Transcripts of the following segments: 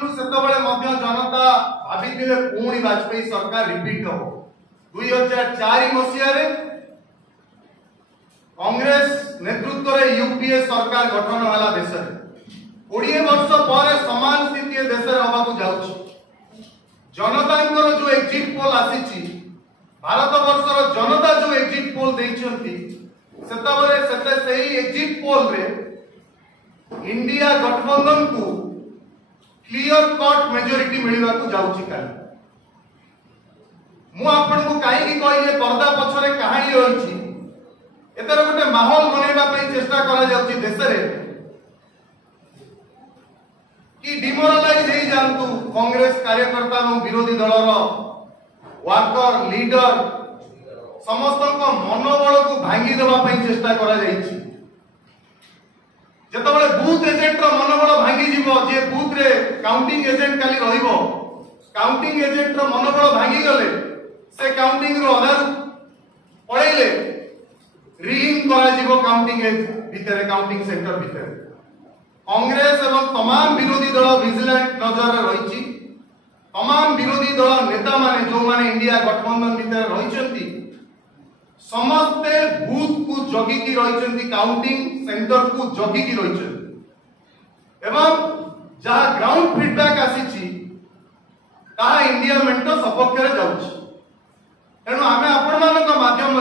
करूँ से जनता भाभी पुणी वाजपेयी सरकार रिपीट हम 2004 मसीह कांग्रेस नेतृत्व में यूपीए सरकार गठन है देश में 20 वर्ष पर समान स्थिति देश में हवाक जाऊँ जनता जो एग्जिट पोल आसी भारत वर्षर जनता जो एग्जिट पोल देते एग्जिट पोल रे इंडिया गठबंधन को क्लियर कट मेजोरिटी मिलवा जाऊँगी कहीं पर्दा पछरे कहानी रही एतर गोटे माहौल बनवाई चेष्टा करा देश में कि डिमोरालाइज हो जातु कांग्रेस कार्यकर्ता और विरोधी दलर वर्कर लीडर समस्त मनोबल को भांगी देवाई चेष्टा करा जितेबाला बूथ एजेंट मनोबल भांगी जे बूथ रे काउंटिंग एजेंट खाली रहिबो काउंटिंग एजेंट मनोबल भांगी गले से काउंटिंग रो अधार पड़ेले रिंग करा जीवो काउंटिंग भितर काउंटिंग सेंटर भितर कांग्रेस एवं तमाम विरोधी दल विजिलेंट नजर रही तमाम विरोधी दल नेता माने जो माने इंडिया गठबंधन भितर रही समस्ते बूथ को जगिकी रही काउंटिंग सेंटर को जगिकी रही एवं जहाँ ग्राउंड फीडबैक आसी इंडिया मेंट सपक्ष में जाऊँ तेणु आम आपण माध्यम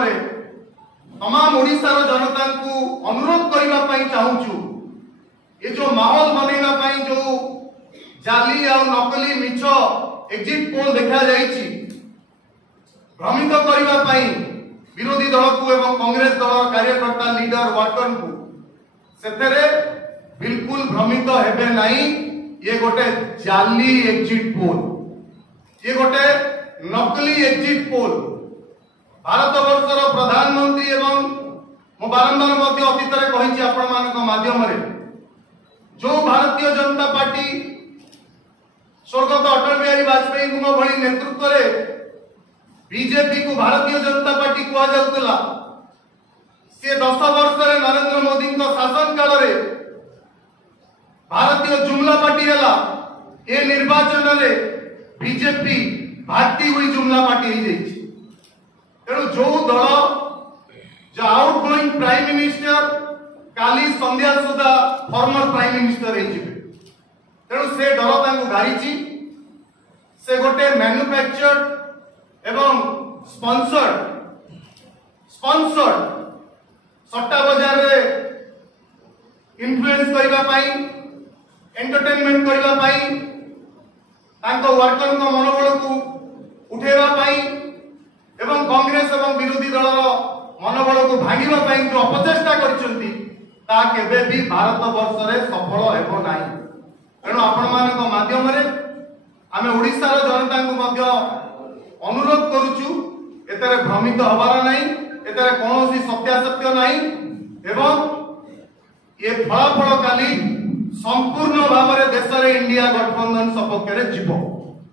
तमाम ओडिशार जनता को अनुरोध करने चाहूँ ये जो माहौल बनवाई जो जाली और नकली मिछ एग्जिट पोल देखा जाइए भ्रमित करने विरोधी दल को एवं कांग्रेस दल कार्यकर्ता लीडर वर्कर को से बिल्कुल भ्रमित हेबे नहीं ये गोटे जाली एग्जिट पोल ये गोटे नकली एग्जिट पोल भारत वर्षर प्रधानमंत्री एवं मो बारंबार अतीत कही आपण माध्यम जो भारतीय जनता पार्टी स्वर्गत अटल बिहारी वाजपेयी भली नेतृत्व में बीजेपी को भारतीय जनता पार्टी कहला सी 10 वर्ष नरेंद्र मोदी शासन काल में भारतीय जुमला पार्टी है ये निर्वाचन में बीजेपी भाटी हुई जुमला पार्टी हो तेणु जो दल जो आउट गोइंग प्राइम मिनिस्टर काली संध्या सुधा फॉर्मर प्राइम मिनिस्टर तेणु से दल गाड़ी से गोटे मैन्युफैक्चर्ड एवं स्पॉन्सर्ड सट्टा बाजार रे इन्फ्लुएंस करने एंटरटेनमेंट करने वर्कर मनोबल को उठेवाई एवं कांग्रेस एवं विरोधी दल मनोबल को भांगा जो अपचेष्टा केबे भी भारत वर्ष रे सफल हेबो नाही तेणु आपण माध्यम आम ओडिशार जनता को अनुरोध करुचु एतरे भ्रमित हबार नहीं एतरे कौन सत्यासत्य नहीं एवं ये फलाफल काली संपूर्ण भाव में देश में इंडिया गठबंधन सपक्ष में जीव।